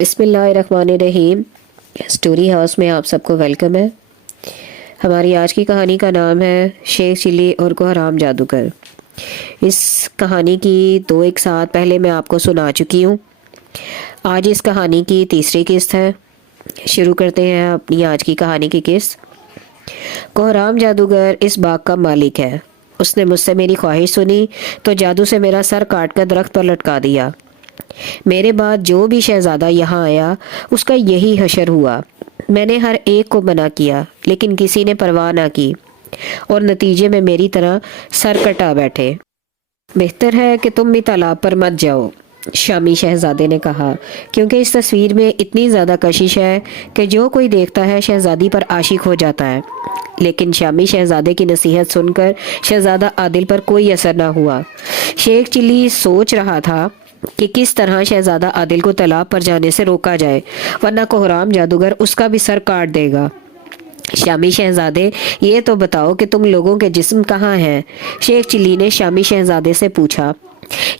بسم اللہ الرحمن الرحیم۔ اسٹوری ہاؤس میں آپ سب کو ویلکم ہے۔ ہماری آج کی کہانی کا نام ہے شیخ چلی اور کوہرام جادوگر۔ اس کہانی کی 2-1 سال پہلے میں آپ کو سنا چکی ہوں۔ آج اس کہانی کی تیسری قسط ہے۔ شروع کرتے ہیں اپنی آج کی کہانی کی قسط۔ کوہرام جادوگر اس باغ کا مالک ہے۔ اس نے مجھ سے میری خواہش سنی تو جادو سے میرا سر کاٹ کر درخت پر لٹکا دیا۔ میرے بعد جو بھی شہزادہ یہاں آیا اس کا یہی حشر ہوا۔ میں نے ہر ایک کو منع کیا لیکن کسی نے پرواہ نہ کی اور نتیجے میں میری طرح سر کٹا بیٹھے۔ بہتر ہے کہ تم بھی تالاب پر مت جاؤ، شامی شہزادے نے کہا، کیونکہ اس تصویر میں اتنی زیادہ کشش ہے کہ جو کوئی دیکھتا ہے شہزادی پر عاشق ہو جاتا ہے۔ لیکن شامی شہزادے کی نصیحت سن کر شہزادہ عادل پر کوئی اثر نہ ہوا۔ شیخ چلی سوچ رہا تھا کہ کس طرح شہزادہ عادل کو تالاب پر جانے سے روکا جائے، ورنہ کوہرام جادوگر اس کا بھی سر کاٹ دے گا۔ شامی شہزادے، یہ تو بتاؤ کہ تم لوگوں کے جسم کہاں ہیں؟ شیخ چلی نے شامی شہزادے سے پوچھا۔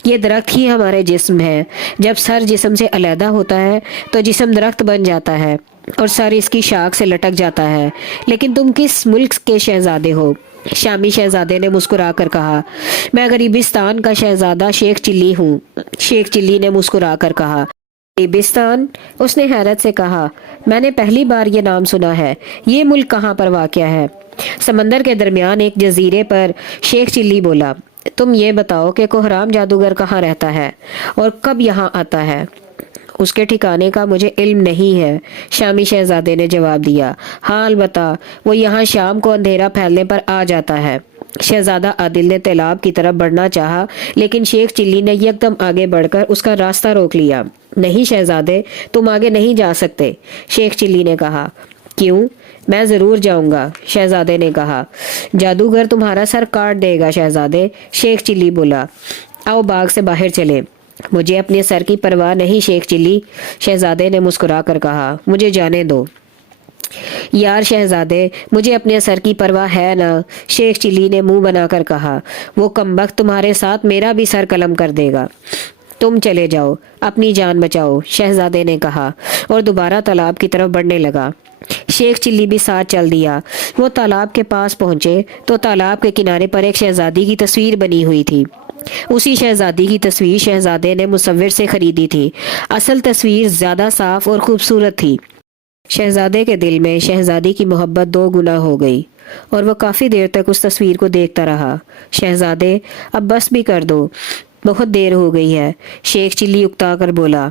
یہ درخت ہی ہمارے جسم ہے۔ جب سر جسم سے علیحدہ ہوتا ہے تو جسم درخت بن جاتا ہے اور سر اس کی شاخ سے لٹک جاتا ہے۔ لیکن تم کس ملک کے شہزادے ہو؟ شامی شہزادے نے مسکرا کر کہا۔ میں غریبستان کا شہزادہ شیخ چلی ہوں۔ شیخ چلی نے مسکرا کر کہا۔ غریبستان؟ اس نے حیرت سے کہا۔ میں نے پہلی بار یہ نام سنا ہے۔ یہ ملک کہاں پر واقع ہے؟ سمندر کے درمیان ایک جزیرے پر، شیخ چلی بولا۔ تم یہ بتاؤ کہ کوہرام جادوگر کہاں رہتا ہے اور کب یہاں آتا ہے؟ اس کے ٹھکانے کا مجھے علم نہیں ہے، شامی شہزادے نے جواب دیا۔ ہاں البتہ وہ یہاں شام کو اندھیرا پھیلنے پر آ جاتا ہے۔ شہزادہ عادل نے تالاب کی طرف بڑھنا چاہا لیکن شیخ چلی نے یکدم آگے بڑھ کر اس کا راستہ روک لیا۔ نہیں شہزادے، تم آگے نہیں جا سکتے، شیخ چلی نے کہا۔ کیوں؟ میں ضرور جاؤں گا، شہزادے نے کہا۔ جادوگر تمہارا سر کاٹ دے گا شہزادے، شیخ چلی بولا۔ آؤ باغ سے باہر چلیں۔ مجھے اپنے سر کی پرواہ نہیں شیخ چلی، شہزادے نے مسکرا کر کہا۔ مجھے جانے دو۔ یار شہزادے، مجھے اپنے سر کی پرواہ ہے نا، شیخ چلی نے منہ بنا کر کہا۔ وہ کمبخت تمہارے ساتھ میرا بھی سر قلم کر دے گا۔ تم چلے جاؤ، اپنی جان بچاؤ، شہزادے نے کہا اور دوبارہ تالاب کی طرف بڑھنے لگا۔ شیخ چلی بھی ساتھ چل دیا۔ وہ تالاب کے پاس پہنچے تو تالاب کے کنارے پر ایک شہزادی کی تصویر بنی ہوئی تھی۔ اسی شہزادی کی تصویر شہزادے نے مصور سے خریدی تھی۔ اصل تصویر زیادہ صاف اور خوبصورت تھی۔ شہزادے کے دل میں شہزادی کی محبت 2 گنا ہو گئی اور وہ کافی دیر تک اس تصویر کو دیکھتا رہا۔ شہزادے، اب بس بھی کر دو، بہت دیر ہو گئی ہے، شیخ چلی اکتا کر بولا۔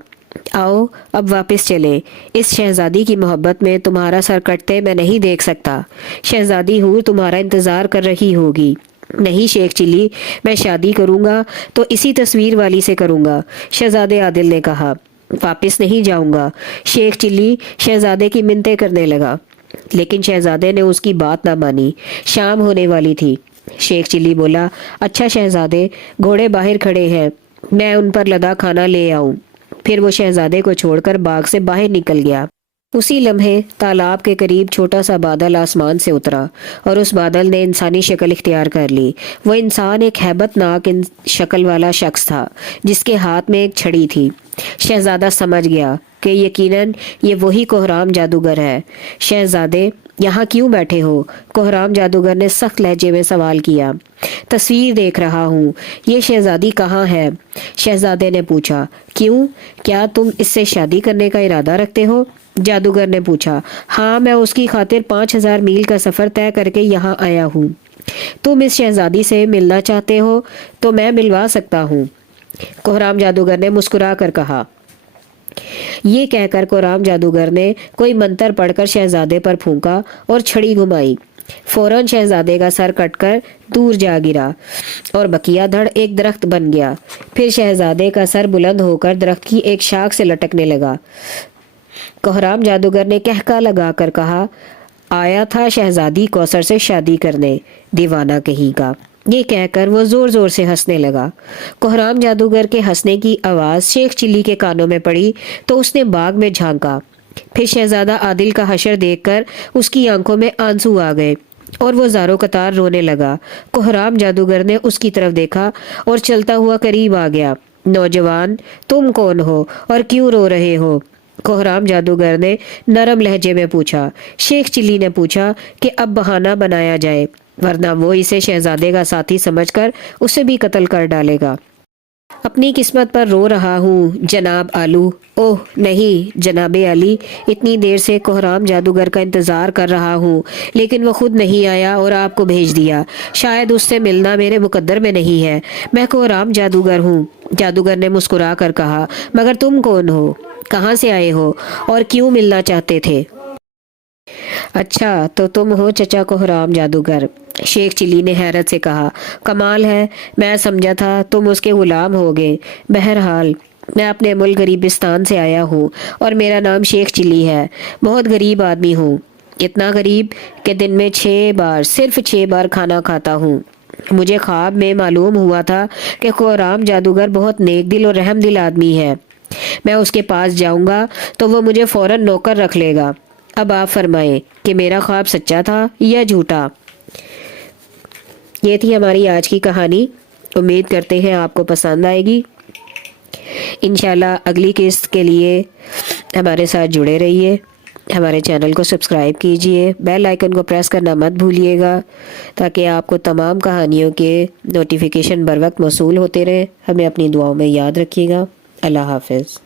آؤ اب واپس چلیں، اس شہزادی کی محبت میں تمہارا سر کٹتے میں نہیں دیکھ سکتا۔ شہزادی حور تمہارا انتظار کر رہی ہوگی۔ نہیں شیخ چلی، میں شادی کروں گا تو اسی تصویر والی سے کروں گا، شہزادے عادل نے کہا۔ واپس نہیں جاؤں گا، شیخ چلی شہزادے کی منتیں کرنے لگا، لیکن شہزادے نے اس کی بات نہ مانی۔ شام ہونے والی تھی۔ شیخ چلی بولا۔ اچھا شہزادے، گھوڑے باہر کھڑے ہیں، میں ان پر لدا کھانا لے آؤں۔ پھر وہ شہزادے کو چھوڑ کر باغ سے باہر نکل گیا۔ اسی لمحے تالاب کے قریب چھوٹا سا بادل آسمان سے اترا اور اس بادل نے انسانی شکل اختیار کر لی۔ وہ انسان ایک ہیبت ناک شکل والا شخص تھا جس کے ہاتھ میں ایک چھڑی تھی۔ شہزادہ سمجھ گیا کہ یقیناً یہ وہی کوہرام جادوگر ہے۔ شہزادے، یہاں کیوں بیٹھے ہو؟ کوہرام جادوگر نے سخت لہجے میں سوال کیا۔ تصویر دیکھ رہا ہوں، یہ شہزادی کہاں ہے؟ شہزادے نے پوچھا۔ کیوں؟ کیا تم اس سے شادی کرنے کا ارادہ رکھتے ہو؟ جادوگر نے پوچھا۔ ہاں، میں اس کی خاطر 5000 میل کا سفر طے کر کے یہاں آیا ہوں۔ تم اس شہزادی سے ملنا چاہتے ہو تو میں ملوا سکتا ہوں، کوہرام جادوگر نے مسکرا کر کہا۔ یہ کہہ کر کوہرام جادوگر نے کوئی منتر پڑھ کر شہزادے پر پھونکا اور چھڑی گھمائی۔ فوراً شہزادے کا سر کٹ کر دور جا گرا اور بقیہ دھڑ ایک درخت بن گیا۔ پھر شہزادے کا سر بلند ہو کر درخت کی ایک شاخ سے لٹکنے لگا۔ کوہرام جادوگر نے کہکا لگا کر کہا۔ آیا تھا شہزادی کوثر سے شادی کرنے، دیوانہ کہیں کا۔ یہ کہہ کر وہ زور زور سے ہنسنے لگا۔ کوہرام جادوگر کے ہنسنے کی آواز شیخ چلی کے کانوں میں پڑی تو اس نے باغ میں جھانکا۔ پھر شہزادہ عادل کا حشر دیکھ کر اس کی آنکھوں میں آنسو آ گئے اور وہ زاروں قطار رونے لگا۔ کوہرام جادوگر نے اس کی طرف دیکھا اور چلتا ہوا قریب آ گیا۔ نوجوان، تم کون ہو اور کیوں رو رہے ہو؟ کوہرام جادوگر نے نرم لہجے میں پوچھا۔ شیخ چلی نے پوچھا کہ اب بہانہ بنایا جائے ورنہ وہ اسے شہزادے کا ساتھی سمجھ کر اسے بھی قتل کر ڈالے گا۔ اپنی قسمت پر رو رہا ہوں جناب آلو۔ اوہ نہیں جناب علی، اتنی دیر سے کوہرام جادوگر کا انتظار کر رہا ہوں لیکن وہ خود نہیں آیا اور آپ کو بھیج دیا۔ شاید اس سے ملنا میرے مقدر میں نہیں ہے۔ میں کوہرام جادوگر ہوں۔ جادوگر نے مسکرا کر کہا، مگر تم کون ہو؟ کہاں سے آئے ہو اور کیوں ملنا چاہتے تھے؟ اچھا تو تم ہو چچا کوہرام جادوگر، شیخ چلی نے حیرت سے کہا۔ کمال ہے، میں سمجھا تھا تم اس کے غلام ہوگے۔ بہرحال میں اپنے ملک غریبستان سے آیا ہوں اور میرا نام شیخ چلی ہے۔ بہت غریب آدمی ہوں، اتنا غریب کہ دن میں 6 بار، صرف 6 بار کھانا کھاتا ہوں۔ مجھے خواب میں معلوم ہوا تھا کہ کوہرام جادوگر بہت نیک دل اور رحم دل آدمی ہے۔ میں اس کے پاس جاؤں گا تو وہ مجھے فوراً نوکر رکھ لے گا۔ اب آپ فرمائیں کہ میرا خواب سچا تھا یا جھوٹا؟ یہ تھی ہماری آج کی کہانی۔ امید کرتے ہیں آپ کو پسند آئے گی۔ انشاءاللہ اگلی قسط کے لیے ہمارے ساتھ جڑے رہیے، ہمارے چینل کو سبسکرائب کیجئے، بیل آئیکن کو پریس کرنا مت بھولیے گا تاکہ آپ کو تمام کہانیوں کے نوٹیفیکیشن بر وقت موصول ہوتے رہیں۔ ہمیں اپنی دعاؤں میں یاد رکھیے گا۔ اللہ حافظ۔